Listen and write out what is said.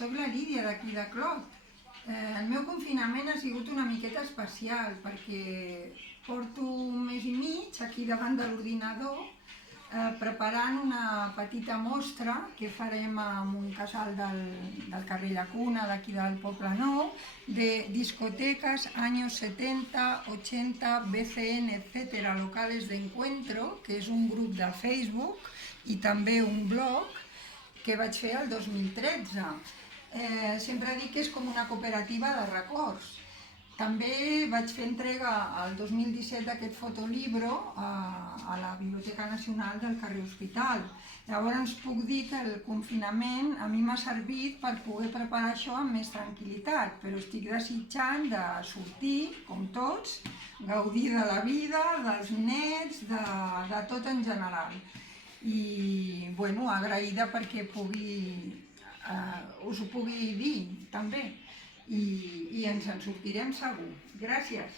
Soc la Lídia d'aquí de Clot. El meu confinament ha sigut una miqueta especial perquè porto un mes i mig aquí davant de l'ordinador preparant una petita mostra que farem en un casal del carrer Llacuna, d'aquí del Poble Nou, de discotecas años 70, 80, BCN, etcétera, locales de encuentro, que és un grup de Facebook i també un blog que vaig fer el 2013. Sempre dic que és com una cooperativa de records. També vaig fer entrega el 2017 d'aquest fotolibro a la Biblioteca Nacional del carrer Hospital. Llavors puc dir que el confinament a mi m'ha servit per poder preparar això amb més tranquil·litat, però estic desitjant de sortir, com tots, gaudir de la vida, dels nets, de tot en general. I bueno, agraïda perquè us ho pugui dir també i ens en sortirem segur. Gràcies.